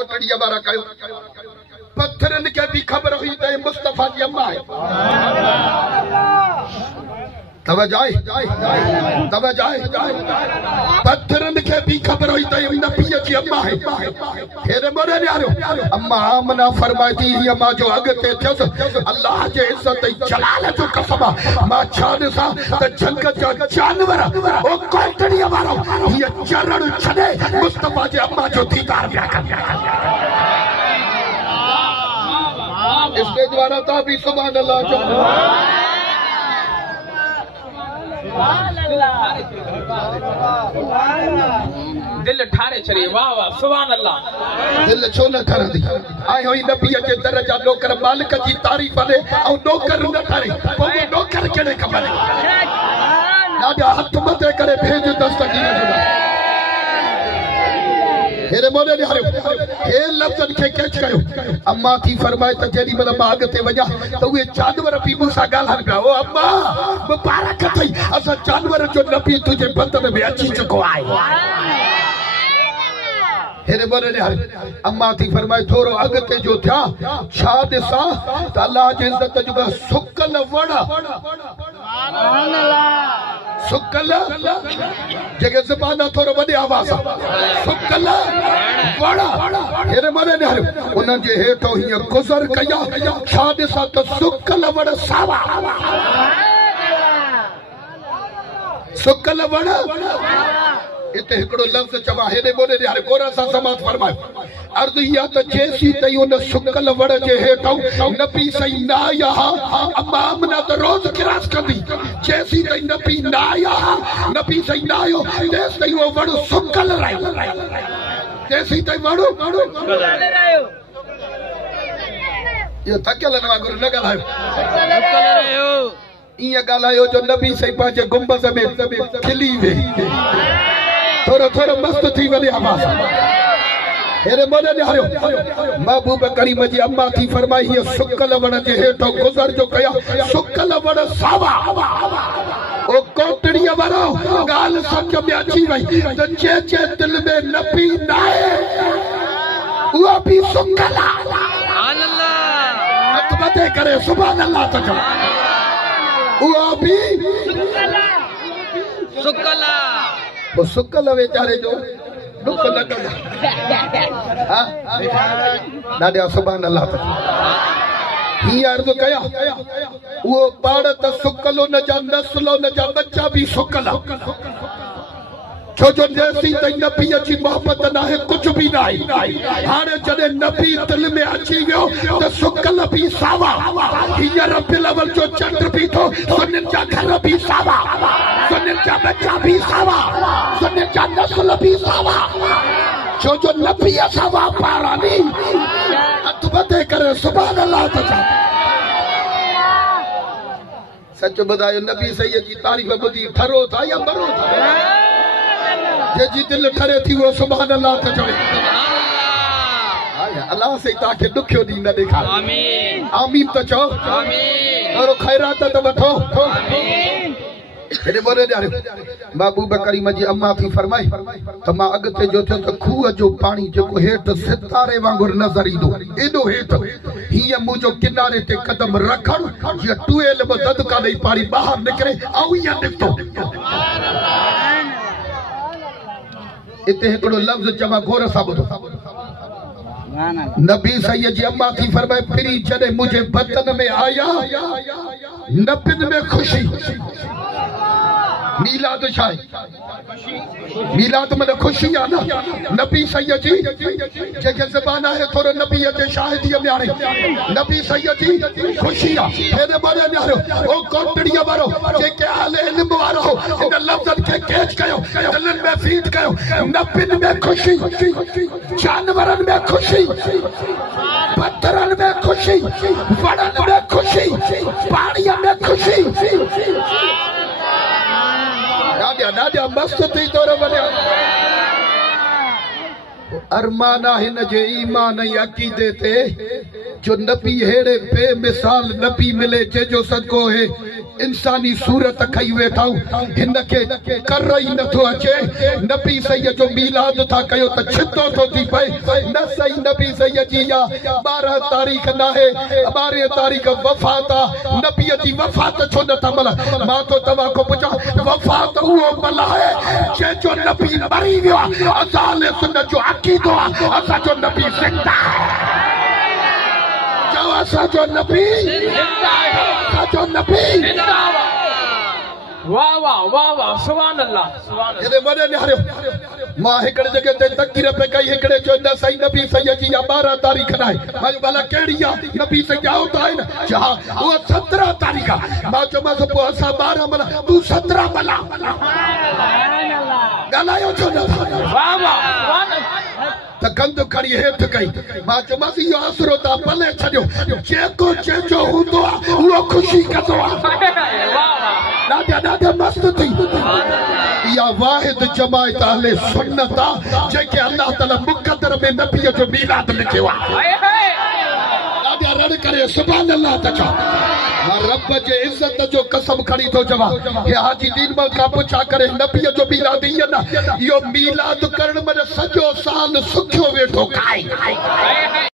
कोटड़िया बारा कयो पत्थरन के भी खबर हुई तो मुस्तफा की अम्मा है। तवजाए पत्थरन के भी खबर हुई तो नबी की अम्मा है। फिर मोरे यारो अम्मा आमना फरमाती ही अम्मा जो अगते थस अल्लाह जे इज्जत जलाल जो कसम मां छान सा त जंगत जो जानवर ओ कोटड़िया वारो ये चरण छने मुस्तफा जे अम्मा जो दीदार ब्या कर स्टेज वाला तो भी सुभान अल्लाह जो दिल ठारे चले वाह वाह सुभान अल्लाह दिल छो न ठर दी आए होई नबी जे दरजा नौकर मालिक की तारीफ दे और नौकर न ठरे वो नौकर केड़े खबर ॾाढा हथ मथे करे भेज दस्तगीर जो हेरे मोने यारो हे लफ्ज़न के कैच कयो अम्मा थी फरमाए त जेडी मतलब मां अगते वजा तो वे जानवर भी मूंसा गालन पिया ओ अम्मा मुबारक थई असा जानवर जो नबी तुझे बदन में अची चुको आहे। हेरे मोने यारो अम्मा थी फरमाए थोरो अगते जो थिया छा दिसा त अल्लाह जी इज्जत जो सुकल वड़ा सुभान अल्लाह सुकल जगह ज़बान थोरो वडे आवाज सुकल वड़ा हेरे मोने यारो उन जे हेठो ही गुज़र कया छा दिसा त सुकल वड़ा सावा सुकल वड़ा इते एकड़ो लफ्ज चवा हेरे मोने यार गोरा सा समात फरमाए अर्ज या त जेसी तई उन सुकल वड़ जे हेठो नबी सही ना या अम्मा आमना त रोज किरास कंदी जेसी तई नबी ना या नबी सही ना यो जेस तई वो वड़ सुकल रही जेसी तई वड़ सुकल रहियो ये तकल न गुरु न गालायो इया गालायो जो नबी सही पाजे गुंबद में खिली वे थोरो थोरो मस्त थी वने आवाज हेरे मोने यारो महबूब करीम जी अम्मा थी फरमाई ये सुकल वण जे हेठो गुज़र जो कया सुकल वण सावा ओ कोटड़िया वारो गाल सच में अची वई त जे दिल में नबी नाए वो भी सुकल सुभान अल्लाह हथ मथे करे सुभान अल्लाह त वो भी सुकल वो सुकल वेचारे जो दुख न कंदा हां ॾाढा सुभान अल्लाह ही अर्ज़ कया वो पाड़ त सुकलो न जा नस्लो न जा बच्चा भी सुकल छो जो जैसी तई नबी अची मोहब्बत ना है कुछ भी नहीं हाणे जडे नबी दिल में अची वियो त सुकल भी सावा हीअ रब लेवल जो चंड भी थो सुनिन जा घर भी सावा सुनिन जा बच्चा भी सावा सुनिन जा नस्ल भी सावा छो जो नबी सावा पारानी हथ मथे करे सुभान अल्लाह त सच ॿुधायो नबी सही जी तारीफ़ ॿुधी ठरो था या मरो था जी दिल ठरे थी वो सुभान अल्लाह त चवे अल्लाह से ताके दुखियो दी न देखा आमीन आमीन तो चो आमीन और खैरात तो वठो आमीन हेरे बोले यार महबूब करीम जी अम्मा थी फरमाई त मां अगते जो थे त खूह जो पानी जो हेठ सितारे वांगुर नजर ईंदो एडो हेठ हिय मुजो किनारे ते कदम रखण जे टुएल बदद का नहीं पानी बाहर निकरे औ या निकतो इते एकड़ो लफ्ज चवा गोर साबुत नबी सैयद जी अम्मा थी फरमाए फिरी जडे मुझे बदन में आया नबिन में खुशी मीलाद शाय मीलाद मतलब खुशी आ ना नबी सैयद जी जगह ज़बान है थोरो नबी ते शाहिदी में आने नबी सैयद जी खुशी आ हेरे बारे यारो ओ कोटड़िया वारो जेके आले इल्म वारो इन लफ्ज़न के कैच कयो दिलन में फीड कयो नबिन में खुशी जानवरन में खुशी पत्थरन में खुशी वड़न में खुशी पानी में खुशी नादिया मस्त थी तोरो बने अरमाना हिन जे ईमान ऐं अकीदे ते जो नबी हेड़े बेमिसाल नबी मिले जे जो सदको है इंसानी सूरत खई वेठा हिनखे कर ही नथो अचे नबी सही जो मीलाद था कयो त छितो थो थी पए न सही नबी सही जी या 12 तारीख़ न है 12 तारीख़ वफ़ात आ नबी जी वफ़ात छो न था मला मां तो तवा को पूछा वफ़ात वो मला है जे जो नबी मरी वियो असाल सुन्नत जो अकीदो असा जो नबी जिंदा जो असा जो नबी जिंदा असा जो नबी जिंदा वाह वाह वाह वाह सुभान अल्लाह ये वडे निहारियो मां हिकड़े जगह ते तकरीर पे कई हिकड़े जो न सही नबी सही जी या 12 तारीख़ ना है मां भला केड़ी आ नबी से क्या होता है ना जा वो 17 तारीख़ मां जो मां पो असा 12 मला तू 17 मला गलायो छो न वाह वाह सुभान त कंद खड़ी हेठ कई मां जो मां यो आसरो ता भले छडियो जेको चेजो हुंदो वो खुशी कंदो ॾाढा मस्त थी या वाहिद जमायत अहले सुन्नत जेके अल्लाह ताला मुक़द्दर में नबी जो मीलाद लिखियो ॾाढा रड़ करे सुभान अल्लाह त चओ रब जे इज्जत जो कसम खड़ी तो जवा हे हाजी दीन मल का पुछा करे नबी जो मीलाद यो मीलाद करण में सजो साल सुखियो वेठो काई